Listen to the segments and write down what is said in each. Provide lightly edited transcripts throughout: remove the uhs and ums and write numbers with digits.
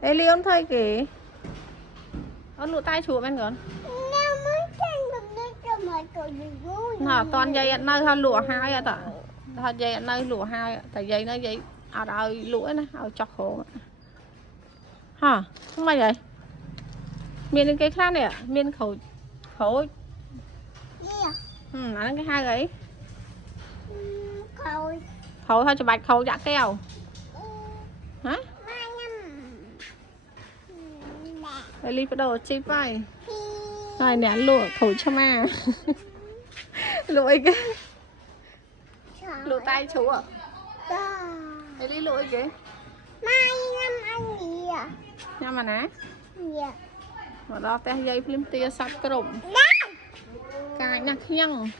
Ê Leon thấy kì. Ôn lụa tay chùa bên gần. Nó toàn dây ở nơi lụa hai ạ tạ. Thật dây ở nơi lụa hai. Tại dây nó dây ở đâu lũa nè, ở chọc khổ. Hả? Không phải vậy? Miền cái khác này ạ, miền khẩu khẩu. Nó cái hai ấy. Khẩu thôi cho bạch khẩu dạ keo. Hả? Đây đi bắt đầu chip vai. Này nè lụa khẩu cho ma. Lụa cái. Lụa tay chú ạ. Đây đi lụa cái. Nhằm mà ná. Mà đó té dây phim tia sắp cái rụng. Cái nạc nhăng.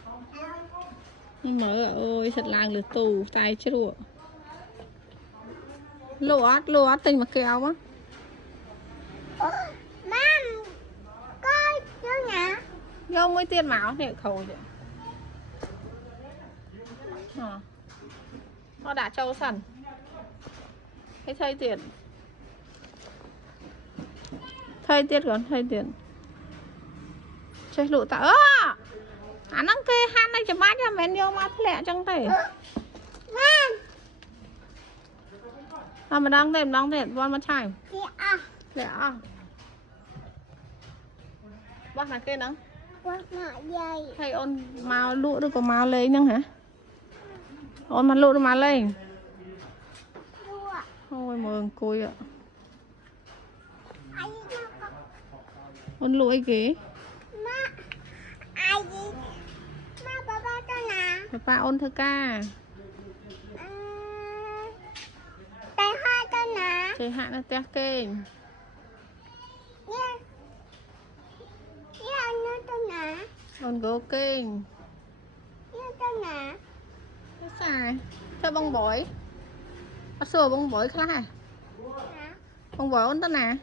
Nhưng mở ôi thật là lửa tù tay chứ đùa. Lụa tình mà kéo á. Coi chứ nhỉ? Vô mới tiền máu để khẩu vậy. Nó đã trâu sẵn. Cái thay tiền. Thay tiền còn thay tiền. Chơi lụa tạo. Nó kê hắn này cho bác cho mẹ nhiều mà lẹ trong tay. Mà đang thêm con mà chai. Lẹ bác là kê nắng. Hay ôn màu lụa được có màu lên nhá hả? Ôn mặt lụa được màu lên. Ôi mừng cùi ạ. Ôn lụa kì. Papa ôn thơ ca. Chơi hạ nó té kênh. Ôn gấu kênh. Cái xài. Cho bông bổi. Có sửa bông bổi khá hả? Bông bổi ôn tên nè.